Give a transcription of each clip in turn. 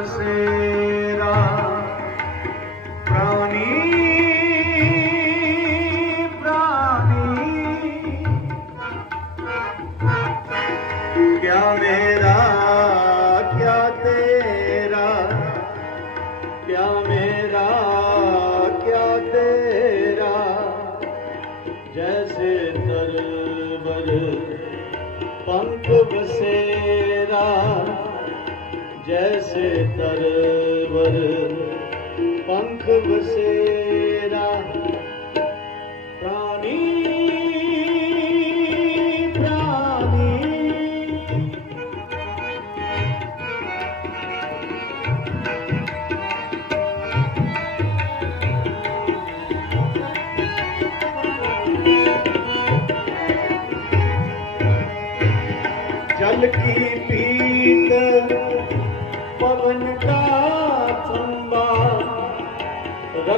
ਬਸੇਰਾ ਪ੍ਰਾਣੀ ਪ੍ਰਾਣੀ ਕਿਆ ਮੇਰਾ ਕਿਆ ਤੇਰਾ ਕਿਆ ਮੇਰਾ ਕਿਆ ਤੇਰਾ ਜੈਸੇ ਤਰਵਰ ਪੰਖ ਬਸੇ ਤਰਵਰ ਪੰਖ ਬਸੇਰਾ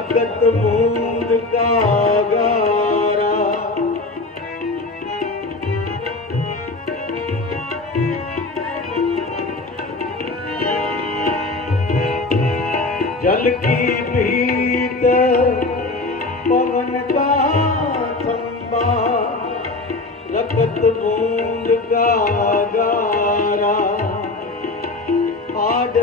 रगत बूंद का गारा जल की पीत पवन का चंबा रकत बूंद का गारा आड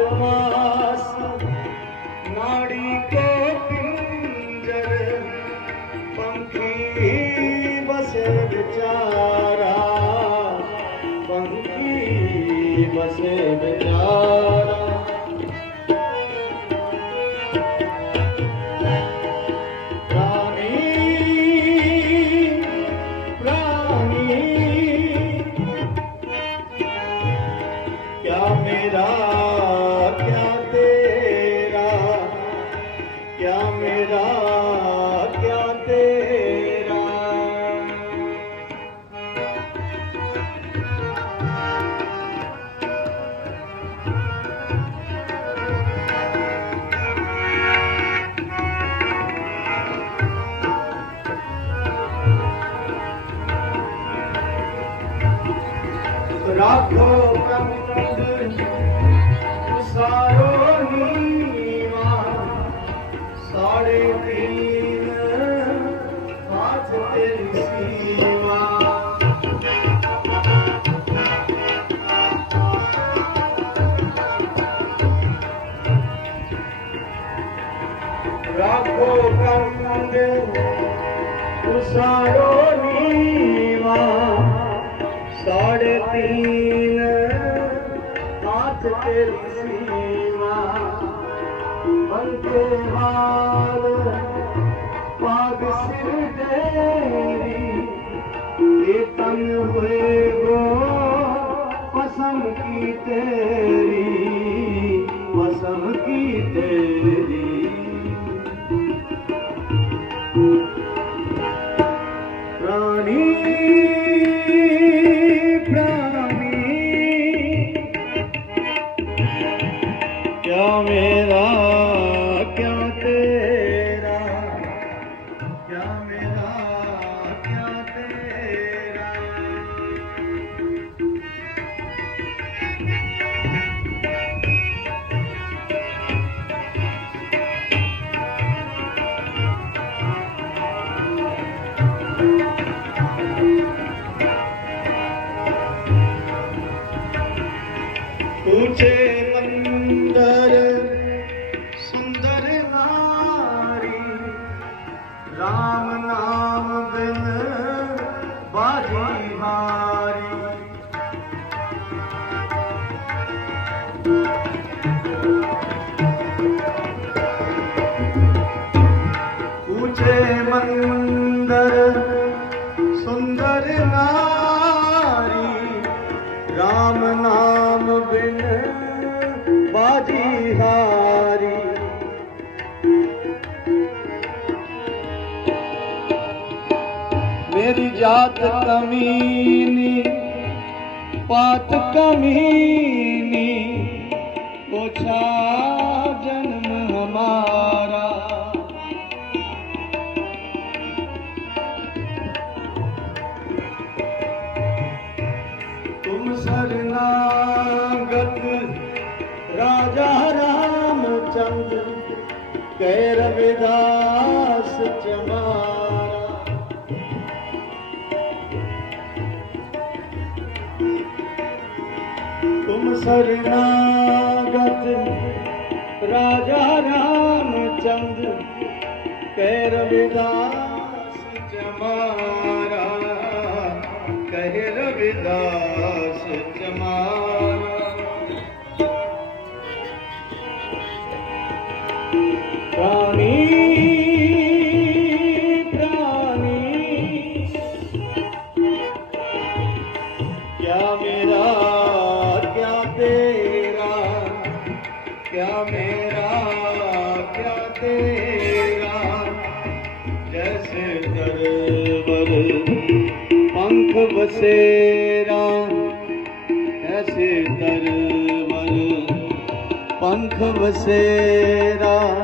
মাঝে ਸੱਚ ਤੇਰੀ ਸੀਵਾ ਬਨ ਕੇ ਹਾਲ ਪਾਗ ਸਿਰ ਦੇਰੀ ਇਹ ਤਨ ਹੋਏ ਗੋ ਕਸਮ ਕੀ ਤੇਰੀ ਕਸਮ ਕੀ ਤੇਰੀ। ਉੱਚੇ ਮੰਦਰ ਸੁੰਦਰ ਨਾਰੀ RAM ਨਾਮ ਬਿਨ ਬਾਜੀ ਹਾਰੀ ਉੱਚੇ ਮੰਦਰ પાત કમીની પાત કમી ਤੁਮ ਸਰਨਾਗਤ ਰਾਜਾ ਰਾਮ ਚੰਦ ਕਹਿ ਰਵਿਦਾਸ ਜਮਾਰਾ ਕਹਿ ਰਵਿਦਾਸ ਬਸੇਰਾ ਐਸੇ ਤਰਵਰ ਪੰਖ ਬਸੇਰਾ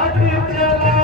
आठ